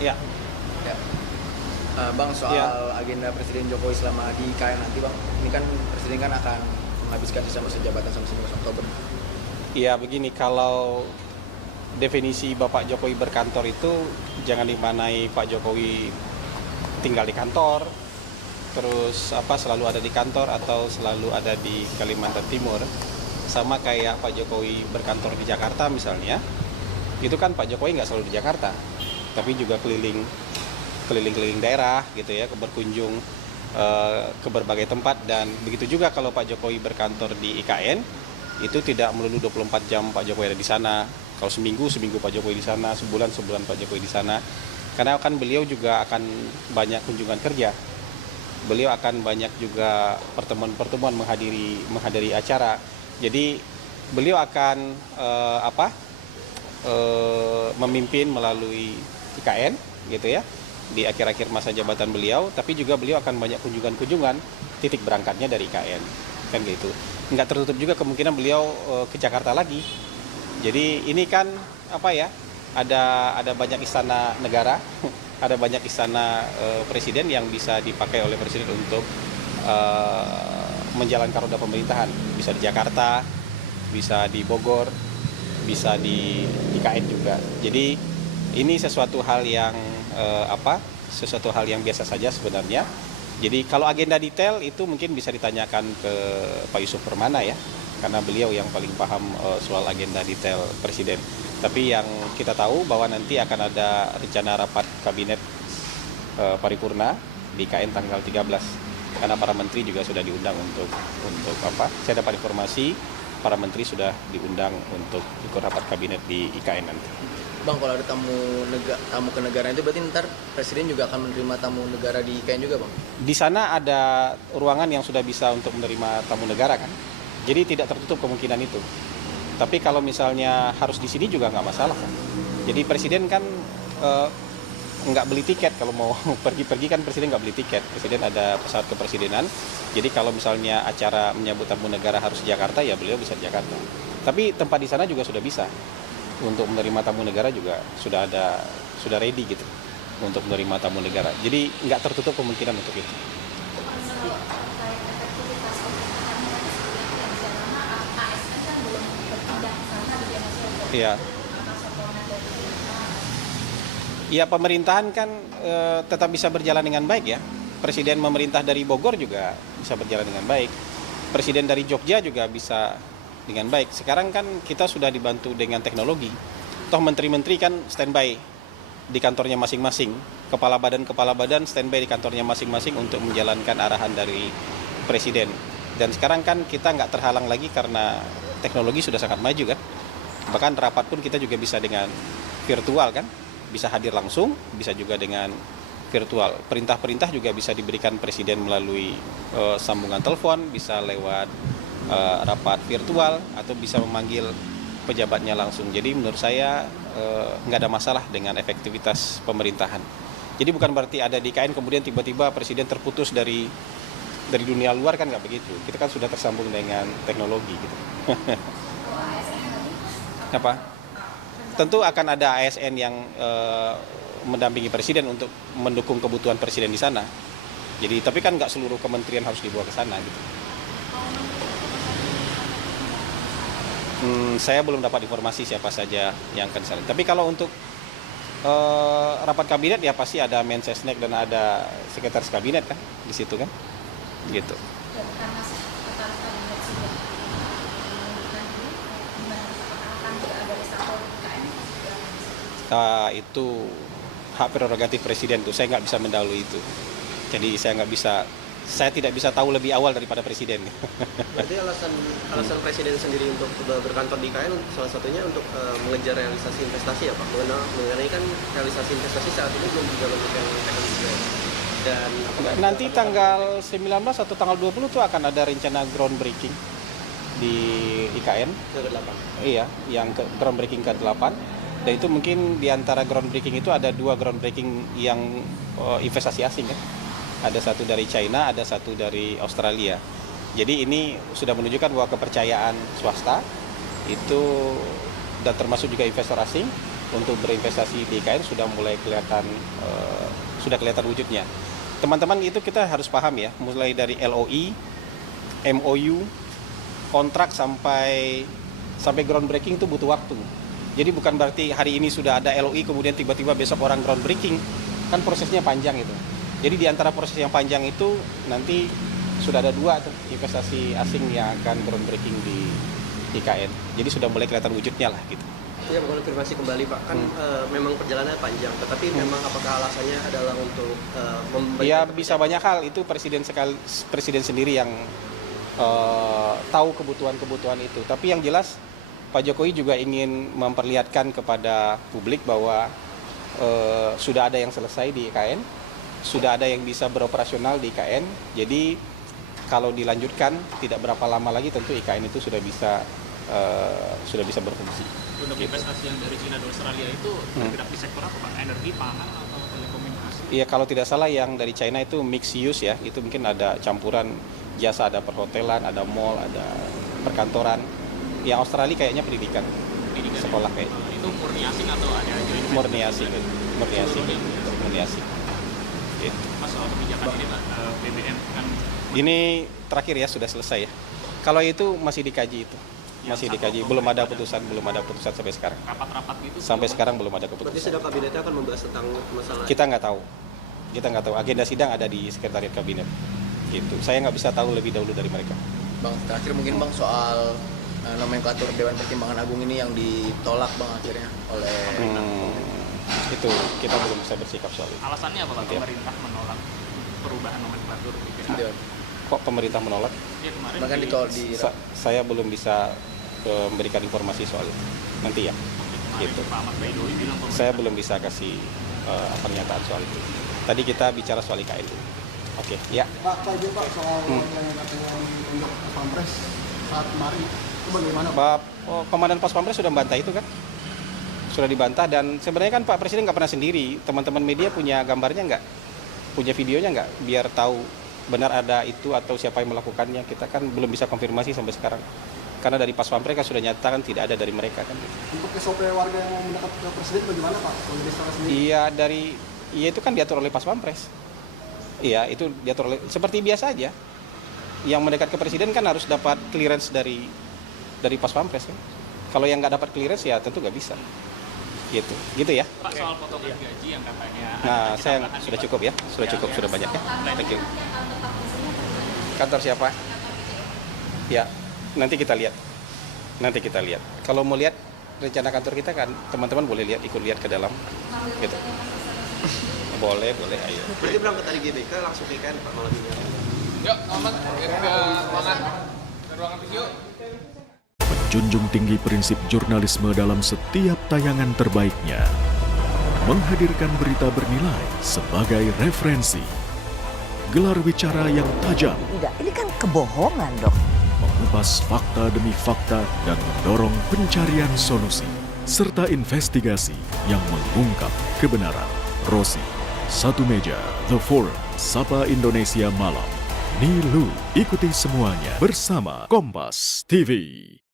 Ya, Ya. Bang, soal ya, agenda Presiden Jokowi selama di IKN nanti Bang, ini kan Presiden kan akan menghabiskan sisa masa jabatan sampai 19 Oktober. ya begini, kalau definisi Bapak Jokowi berkantor itu jangan dimanai Pak Jokowi tinggal di kantor, terus selalu ada di kantor atau selalu ada di Kalimantan Timur. Sama kayak Pak Jokowi berkantor di Jakarta misalnya, itu kan Pak Jokowi nggak selalu di Jakarta, tapi juga keliling daerah gitu ya, berkunjung ke berbagai tempat. Dan begitu juga kalau Pak Jokowi berkantor di IKN, itu tidak melulu 24 jam Pak Jokowi ada di sana. Kalau seminggu Pak Jokowi di sana, sebulan Pak Jokowi di sana. Karena kan beliau juga akan banyak kunjungan kerja. Beliau akan banyak juga pertemuan-pertemuan, menghadiri acara. Jadi beliau akan memimpin melalui IKN gitu ya di akhir-akhir masa jabatan beliau, tapi juga beliau akan banyak kunjungan-kunjungan, titik berangkatnya dari IKN kan gitu. Nggak tertutup juga kemungkinan beliau ke Jakarta lagi. Jadi ini kan ada banyak istana negara, ada banyak istana presiden yang bisa dipakai oleh presiden untuk menjalankan roda pemerintahan. Bisa di Jakarta, bisa di Bogor, bisa di IKN juga. Jadi ini sesuatu hal yang biasa saja sebenarnya. Jadi kalau agenda detail itu mungkin bisa ditanyakan ke Pak Yusuf Permana ya, karena beliau yang paling paham soal agenda detail presiden. Tapi yang kita tahu bahwa nanti akan ada rencana rapat kabinet paripurna di IKN tanggal 13. Karena para menteri juga sudah diundang untuk saya dapat informasi para menteri sudah diundang untuk ikut rapat kabinet di IKN nanti. Bang, kalau ada tamu ke negara itu berarti ntar Presiden juga akan menerima tamu negara di IKN juga Bang? Di sana ada ruangan yang sudah bisa untuk menerima tamu negara kan. Jadi tidak tertutup kemungkinan itu. Tapi kalau misalnya harus di sini juga nggak masalah kan. Jadi Presiden kan nggak beli tiket kalau mau pergi-pergi kan. Presiden nggak beli tiket. Presiden ada pesawat kepresidenan. Jadi kalau misalnya acara menyambut tamu negara harus di Jakarta, ya beliau bisa di Jakarta. Tapi tempat di sana juga sudah bisa. Untuk menerima tamu negara juga sudah ready gitu untuk menerima tamu negara. Jadi nggak tertutup kemungkinan untuk itu. Iya. Ya pemerintahan kan tetap bisa berjalan dengan baik ya. Presiden memerintah dari Bogor juga bisa berjalan dengan baik. Presiden dari Jogja juga bisa dengan baik. Sekarang kan kita sudah dibantu dengan teknologi. Toh menteri-menteri kan standby di kantornya masing-masing. Kepala badan standby di kantornya masing-masing untuk menjalankan arahan dari presiden. Dan sekarang kan kita nggak terhalang lagi karena teknologi sudah sangat maju kan. Bahkan rapat pun kita juga bisa dengan virtual kan. Bisa hadir langsung, bisa juga dengan virtual. Perintah-perintah juga bisa diberikan presiden melalui sambungan telepon, bisa lewat rapat virtual, atau bisa memanggil pejabatnya langsung. Jadi menurut saya nggak ada masalah dengan efektivitas pemerintahan. Jadi bukan berarti ada di IKN kemudian tiba-tiba presiden terputus dari dunia luar, kan nggak begitu. Kita kan sudah tersambung dengan teknologi gitu. Apa? Tentu akan ada ASN yang mendampingi presiden untuk mendukung kebutuhan presiden di sana. Jadi tapi kan nggak seluruh kementerian harus dibawa ke sana gitu. Saya belum dapat informasi siapa saja yang akan sana. Tapi kalau untuk rapat kabinet ya pasti ada Mensesnek dan ada sekretaris kabinet kan di situ kan, gitu. Itu hak prerogatif presiden tuh, saya nggak bisa mendahului itu. Jadi saya tidak bisa tahu lebih awal daripada presiden. Berarti alasan presiden sendiri untuk berkantor di IKN salah satunya untuk mengejar realisasi investasi ya Pak? Mengenai kan realisasi investasi saat ini belum dijalankan teknologi. Dan nanti tanggal 19 atau tanggal 20 tuh akan ada rencana groundbreaking di IKN. ke-8. Iya, yang groundbreaking ke-8. Dan itu mungkin di antara groundbreaking itu ada 2 groundbreaking yang investasi asing kan. Ada satu dari China, ada satu dari Australia. Jadi ini sudah menunjukkan bahwa kepercayaan swasta itu dan termasuk juga investor asing untuk berinvestasi di IKN sudah mulai kelihatan wujudnya. Teman-teman, itu kita harus paham ya, mulai dari LOI, MOU, kontrak sampai groundbreaking itu butuh waktu. Jadi bukan berarti hari ini sudah ada LOI kemudian tiba-tiba besok orang groundbreaking, kan prosesnya panjang itu. Jadi di antara proses yang panjang itu nanti sudah ada 2 tuh investasi asing yang akan groundbreaking di IKN. Jadi sudah mulai kelihatan wujudnya lah gitu. Ya, konfirmasi kembali Pak, kan memang perjalanannya panjang, tetapi memang apakah alasannya adalah untuk Ya bisa banyak hal, itu presiden sendiri yang tahu kebutuhan itu. Tapi yang jelas Pak Jokowi juga ingin memperlihatkan kepada publik bahwa sudah ada yang selesai di IKN, sudah ada yang bisa beroperasional di IKN. Jadi kalau dilanjutkan tidak berapa lama lagi tentu IKN itu sudah bisa berfungsi. Untuk investasi yang dari China dan Australia itu bergerak di sektor apa Pak? Energi, pangan, atau telekomunikasi? Iya, kalau tidak salah yang dari China itu mixed use ya, itu mungkin ada campuran jasa, ada perhotelan, ada mall, ada perkantoran. Yang Australia kayaknya pendidikan sekolah kayak. Itu murni asing atau ada joint venture? Murni asing. Gitu. Mas, soal kebijakan ini Pak, BBM kan Ini terakhir ya, sudah selesai ya. Kalau itu masih dikaji itu. Masih dikaji, belum ada putusan sampai sekarang. rapat-rapat gitu? Sampai sekarang belum ada berarti keputusan. sidang kabinetnya akan membahas tentang masalah Kita nggak tahu. Agenda sidang ada di sekretariat kabinet. Gitu. Saya nggak bisa tahu lebih dahulu dari mereka. Bang, terakhir mungkin Bang soal nomenklatur Dewan Pertimbangan Agung ini yang ditolak Bang akhirnya oleh Itu kita belum bisa bersikap soal itu. Alasannya apa Pak? Nanti ya. Pemerintah menolak perubahan nomenklatur di PPA? Dewan. Kok pemerintah menolak? Ya, kemarin Bahkan di Saya belum bisa memberikan informasi soal itu. Nanti ya. kemarin Gitu. Pak Ahmad Baidowi bilang pemerintah Saya belum bisa kasih pernyataan soal itu. Tadi kita bicara soal IKN. Oke, ya. Pak, tadi Pak soal yang katanya untuk Pampres saat kemarin itu bagaimana Pak? Komandan Pas Pampres sudah membantah itu kan? Sudah dibantah, dan sebenarnya kan Pak Presiden nggak pernah sendiri. Teman-teman media punya gambarnya nggak? Punya videonya nggak? Biar tahu benar ada itu atau siapa yang melakukannya. Kita kan belum bisa konfirmasi sampai sekarang. Karena dari Pas Pampres kan sudah nyatakan tidak ada dari mereka kan. Untuk SOP warga yang mau mendekat ke Presiden bagaimana Pak? Kalau di sana sendiri? Iya itu kan diatur oleh Pas Pampres. Iya, itu diatur oleh seperti biasa aja. Yang mendekat ke Presiden kan harus dapat clearance dari Pas Pampres kan. Kalau yang nggak dapat clearance ya tentu nggak bisa. Gitu ya. Pak, soal potongan gaji yang katanya Nah, ada saya tambahan sudah nih, cukup ya, sudah banyak ya. Thank you. Kantor siapa? Ya, nanti kita lihat. Kalau mau lihat rencana kantor kita kan, teman-teman boleh ikut lihat ke dalam. Gitu. Boleh, ayo. berarti berangkat dari GBK langsung ke IKN Pak malam ini. Yuk, Ahmad, ke ruangan video. Menjunjung tinggi prinsip jurnalisme dalam setiap tayangan terbaiknya. Menghadirkan berita bernilai sebagai referensi. Gelar bicara yang tajam, Tidak, ini kan kebohongan dok. mengupas fakta demi fakta dan mendorong pencarian solusi. Serta investigasi yang mengungkap kebenaran. Rosi, Satu Meja, The Forum, Sapa Indonesia Malam. Nilu, ikuti semuanya bersama Kompas TV.